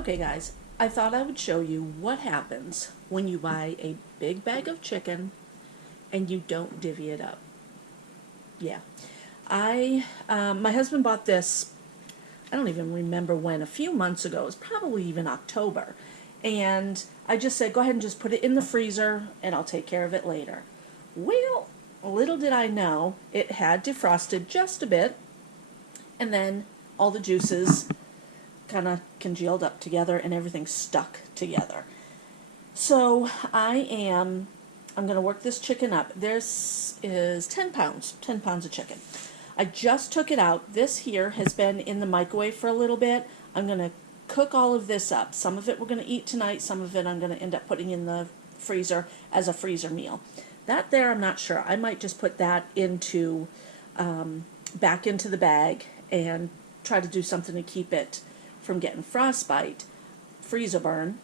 Okay guys, I thought I would show you what happens when you buy a big bag of chicken and you don't divvy it up. Yeah, my husband bought this, I don't even remember when, a few months ago. It was probably even October. And I just said, go ahead and just put it in the freezer and I'll take care of it later. Well, little did I know, it had defrosted just a bit, and then all the juices kind of congealed up together and everything stuck together. So I'm going to work this chicken up. This is 10 pounds of chicken. I just took it out. This here has been in the microwave for a little bit. I'm going to cook all of this up. Some of it we're going to eat tonight. Some of it I'm going to end up putting in the freezer as a freezer meal. That there, I'm not sure. I might just put that into back into the bag and try to do something to keep it from getting frostbite, freezer burn,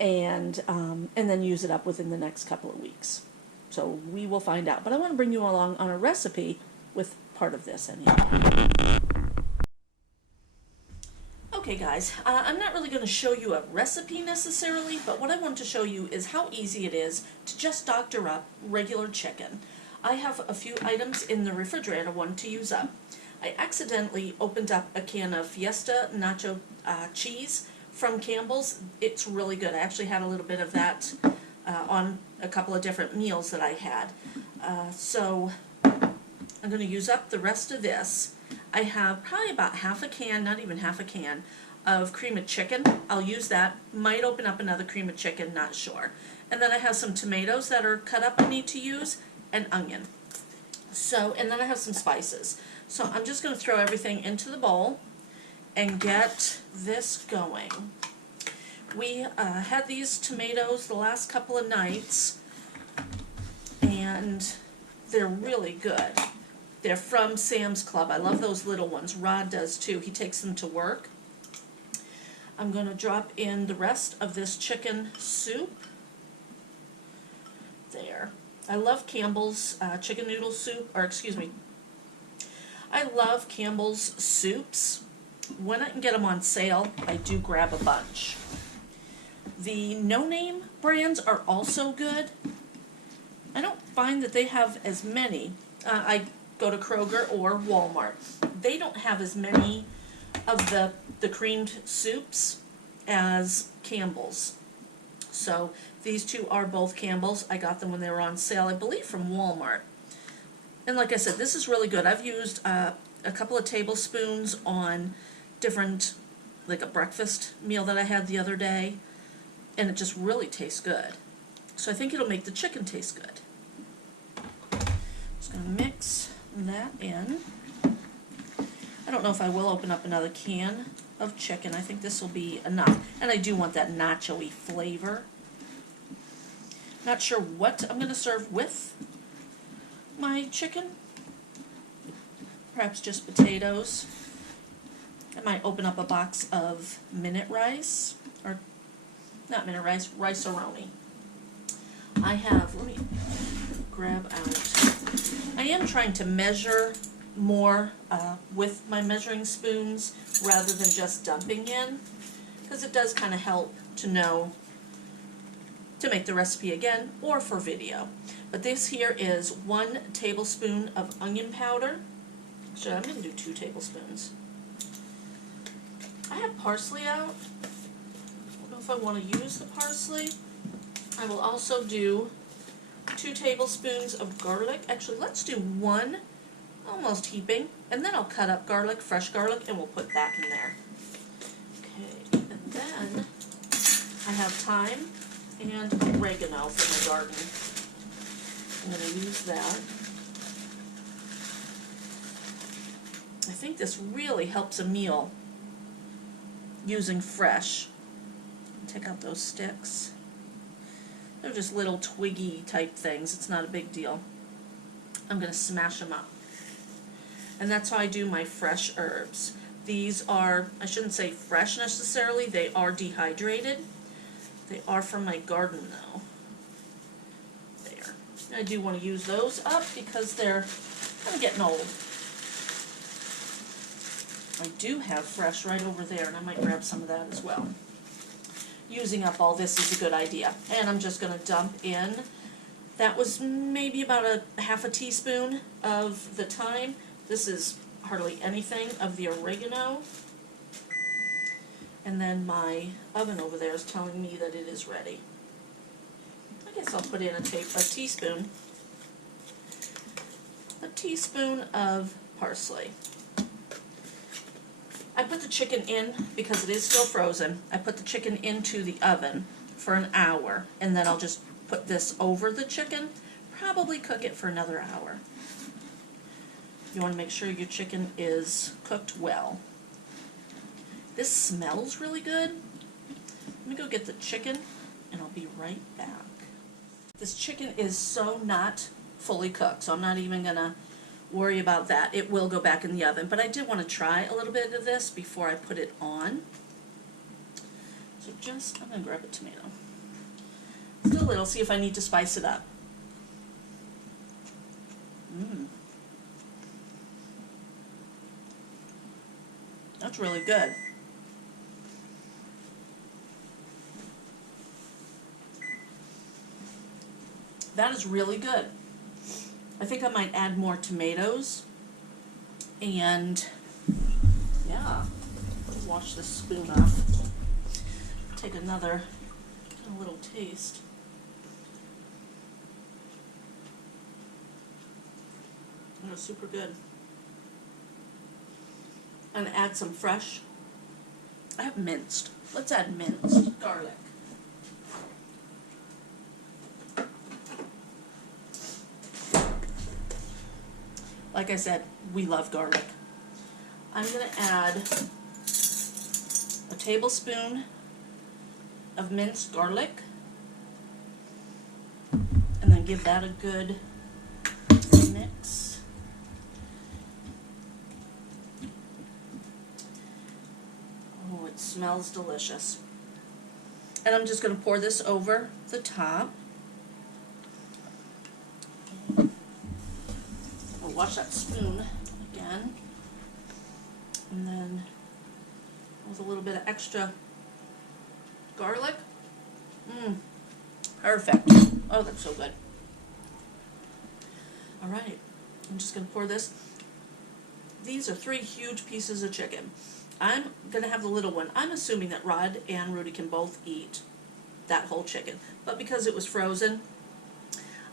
and then use it up within the next couple of weeks. So we will find out. But I want to bring you along on a recipe with part of this anyway. Okay guys, I'm not really going to show you a recipe necessarily, but what I want to show you is how easy it is to just doctor up regular chicken. I have a few items in the refrigerator I wanted to use up. I accidentally opened up a can of Fiesta Nacho cheese from Cambell's. It's really good. I actually had a little bit of that on a couple of different meals that I had. So I'm going to use up the rest of this. I have probably about half a can, not even half a can, of cream of chicken. I'll use that. Might open up another cream of chicken, not sure. And then I have some tomatoes that are cut up I need to use, and onion. So, and then I have some spices. So I'm just going to throw everything into the bowl and get this going. We had these tomatoes the last couple of nights, and they're really good. They're from Sam's Club. I love those little ones. Rod does too. He takes them to work. I'm going to drop in the rest of this chicken soup. There. I love Cambell's chicken noodle soup, or excuse me, I love Cambell's soups. When I can get them on sale, I do grab a bunch. The no-name brands are also good. I don't find that they have as many. I go to Kroger or Walmart. They don't have as many of the creamed soups as Cambell's. So these two are both Cambell's. I got them when they were on sale, I believe from Walmart. And like I said, this is really good. I've used a couple of tablespoons on different, like a breakfast meal that I had the other day, and it just really tastes good. So I think it'll make the chicken taste good. Just going to mix that in. I don't know if I will open up another can of chicken. I think this will be enough. And I do want that nacho-y flavor. Not sure what I'm going to serve with my chicken. Perhaps just potatoes. I might open up a box of minute rice, or not minute rice, rice-a-roni. I have, let me grab out, I am trying to measure more with my measuring spoons rather than just dumping in, because it does kind of help to know to make the recipe again or for video. But this here is 1 tablespoon of onion powder. So I'm going to do 2 tablespoons. I have parsley out. I don't know if I want to use the parsley. I will also do 2 tablespoons of garlic. Actually, let's do 1, almost heaping, and then I'll cut up garlic, fresh garlic, and we'll put that in there. Okay, and then I have thyme and oregano from my garden. I'm going to use that. I think this really helps a meal using fresh. Take out those sticks. They're just little twiggy type things. It's not a big deal. I'm going to smash them up. And that's how I do my fresh herbs. These are, I shouldn't say fresh necessarily, they are dehydrated. They are from my garden though. There. I do want to use those up because they're kind of getting old. I do have fresh right over there, and I might grab some of that as well. Using up all this is a good idea. And I'm just going to dump in, that was maybe about a half a teaspoon of the thyme. This is hardly anything of the oregano. And then my oven over there is telling me that it is ready. I guess I'll put in a teaspoon of parsley. I put the chicken in because it is still frozen. I put the chicken into the oven for an hour, and then I'll just put this over the chicken, probably cook it for another hour. You want to make sure your chicken is cooked well. This smells really good. Let me go get the chicken, and I'll be right back. This chicken is so not fully cooked, so I'm not even going to worry about that. It will go back in the oven, but I did want to try a little bit of this before I put it on. So I'm going to grab a tomato. Just a little, see if I need to spice it up. That's really good. That is really good. I think I might add more tomatoes, and yeah, wash this spoon off. Take a little taste. That was super good. And add some fresh. I have minced. Let's add minced garlic. Like I said, we love garlic. I'm going to add a tablespoon of minced garlic, and then give that a good mix. Oh, it smells delicious. And I'm just going to pour this over the top. Wash that spoon again, and then with a little bit of extra garlic. Perfect. Oh, that's so good. All right, I'm just going to pour this. These are 3 huge pieces of chicken. I'm going to have the little one. I'm assuming that Rod and Rudy can both eat that whole chicken, but because it was frozen,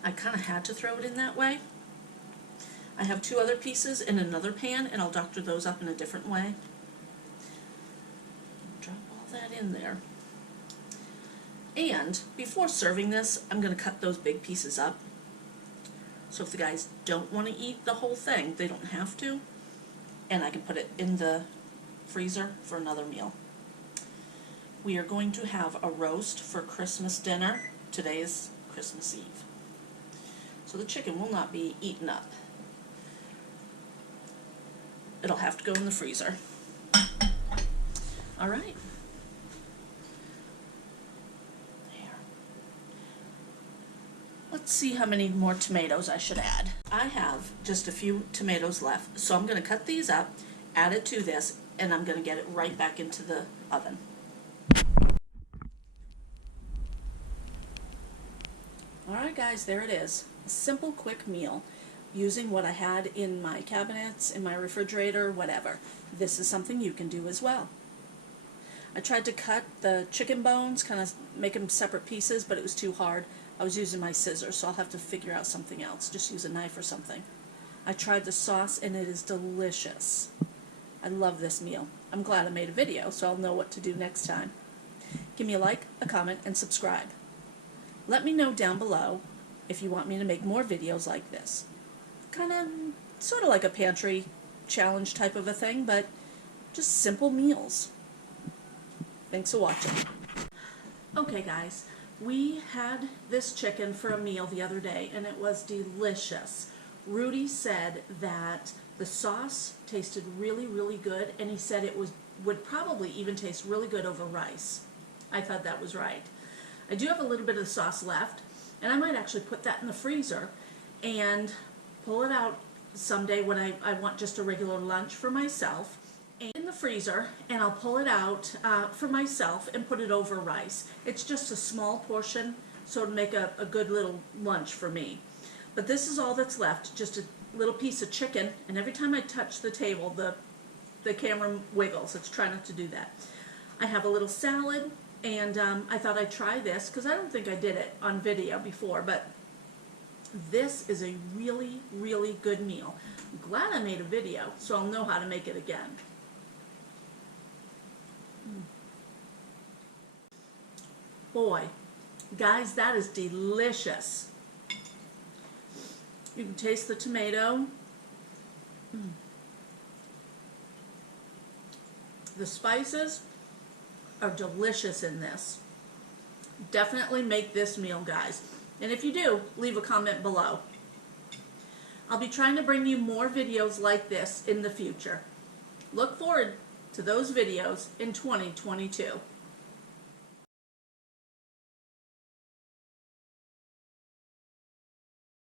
I kind of had to throw it in that way. I have 2 other pieces in another pan, and I'll doctor those up in a different way. Drop all that in there. And before serving this, I'm going to cut those big pieces up. So if the guys don't want to eat the whole thing, they don't have to. And I can put it in the freezer for another meal. We are going to have a roast for Christmas dinner. Today is Christmas Eve. So the chicken will not be eaten up. It'll have to go in the freezer. All right. There. Let's see how many more tomatoes I should add. I have just a few tomatoes left, so I'm going to cut these up, add it to this, and I'm going to get it right back into the oven. All right, guys, there it is. A simple, quick meal. Using what I had in my cabinets, in my refrigerator, whatever. This is something you can do as well. I tried to cut the chicken bones, kind of make them separate pieces, but it was too hard. I was using my scissors, so I'll have to figure out something else. Just use a knife or something. I tried the sauce, and it is delicious. I love this meal. I'm glad I made a video, so I'll know what to do next time. Give me a like, a comment, and subscribe. Let me know down below if you want me to make more videos like this. Kind of, sort of like a pantry challenge type of a thing, but just simple meals. Thanks for watching. Okay, guys, we had this chicken for a meal the other day, and it was delicious. Rudy said that the sauce tasted really, really good, and he said it would probably even taste really good over rice. I thought that was right. I do have a little bit of the sauce left, and I might actually put that in the freezer and pull it out someday when I want just a regular lunch for myself. And in the the freezer and I'll pull it out for myself and put it over rice. It's just a small portion, so it'll make a good little lunch for me. But this is all that's left, just a little piece of chicken, and every time I touch the table, the camera wiggles. It's trying not to do that. I have a little salad, and I thought I'd try this because I don't think I did it on video before, but this is a really, really good meal. I'm glad I made a video, so I'll know how to make it again. Boy, guys, that is delicious. You can taste the tomato. The spices are delicious in this. Definitely make this meal, guys. And if you do, leave a comment below. I'll be trying to bring you more videos like this in the future. Look forward to those videos in 2022.